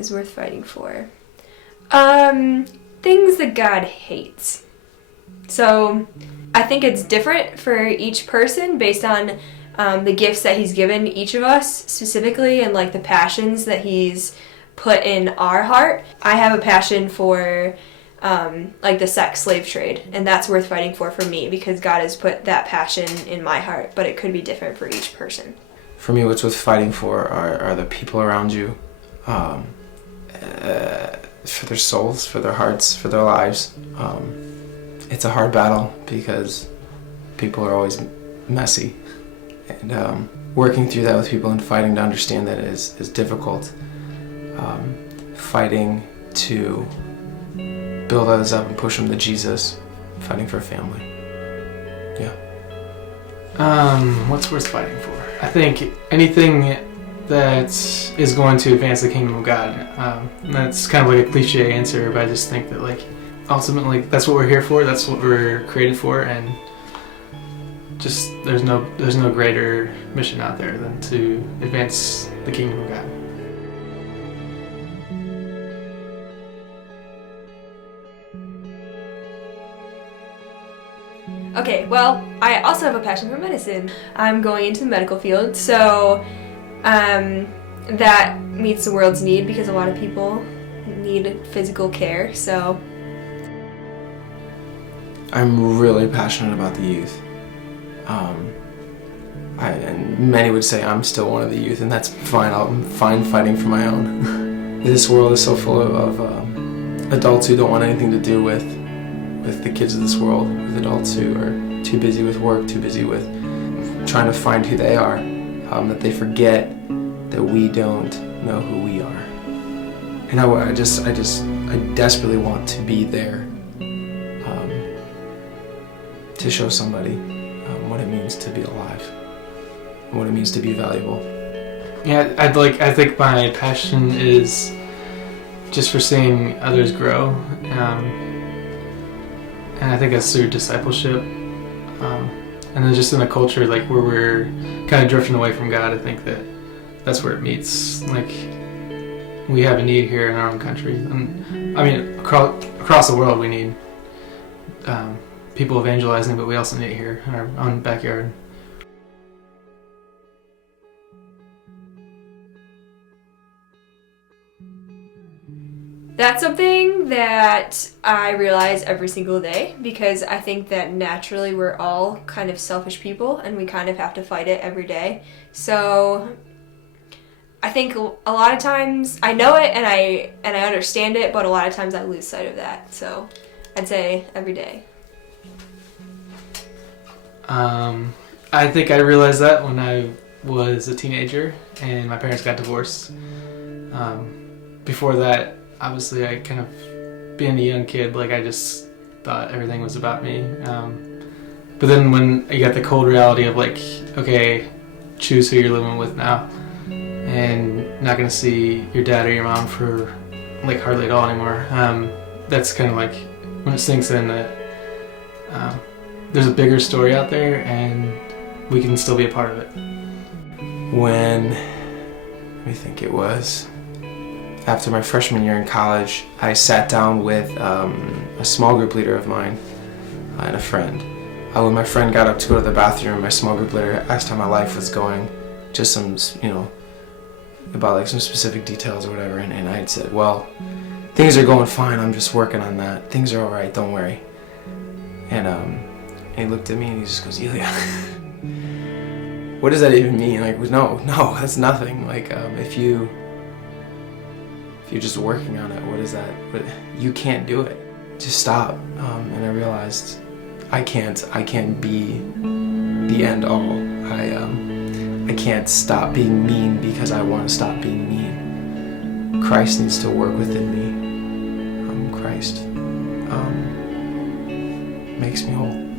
is worth fighting for. Things that God hates. So I think it's different for each person based on the gifts that he's given each of us specifically, and like the passions that he's put in our heart. I have a passion for like the sex slave trade, and that's worth fighting for me because God has put that passion in my heart, but it could be different for each person. For me, what's worth fighting for are the people around you, for their souls, for their hearts, for their lives. It's a hard battle because people are always messy, and working through that with people and fighting to understand that is difficult. Fighting to build others up and push them to Jesus, fighting for a family. Yeah. What's worth fighting for? I think anything that is going to advance the kingdom of God. And that's kind of like a cliche answer, but I just think that like ultimately that's what we're here for. That's what we're created for, and just there's no greater mission out there than to advance the kingdom of God. Okay, well, I also have a passion for medicine. I'm going into the medical field, so that meets the world's need because a lot of people need physical care, so. I'm really passionate about the youth. And many would say I'm still one of the youth, and that's fine. I'm fine fighting for my own. This world is so full of adults who don't want anything to do with the kids of this world, with adults who are too busy with work, too busy with trying to find who they are, that they forget that we don't know who we are. And I desperately want to be there to show somebody what it means to be alive, and what it means to be valuable. Yeah, I think my passion is just for seeing others grow. And I think that's through discipleship, and then just in a culture like where we're kind of drifting away from God. I think that's where it meets. Like we have a need here in our own country, and I mean across the world we need people evangelizing, but we also need it here in our own backyard. That's something that I realize every single day, because I think that naturally we're all kind of selfish people and we kind of have to fight it every day. So I think a lot of times I know it and I understand it, but a lot of times I lose sight of that. So I'd say every day. I think I realized that when I was a teenager and my parents got divorced. Before that, obviously, I kind of, being a young kid, like I just thought everything was about me. But then when you got the cold reality of like, okay, choose who you're living with now, and not gonna see your dad or your mom for like hardly at all anymore. That's kind of like when it sinks in that there's a bigger story out there, and we can still be a part of it. When I think it was after my freshman year in college, I sat down with a small group leader of mine and a friend. When my friend got up to go to the bathroom, my small group leader asked how my life was going, just some, about like some specific details or whatever, and I had said, well, things are going fine, I'm just working on that. Things are all right, don't worry. And he looked at me and he just goes, Ilya, what does that even mean? Like, no, that's nothing. Like, if you're just working on it, what is that? But you can't do it. Just stop. And I realized I can't be the end all. I can't stop being mean because I want to stop being mean. Christ needs to work within me. Christ makes me whole.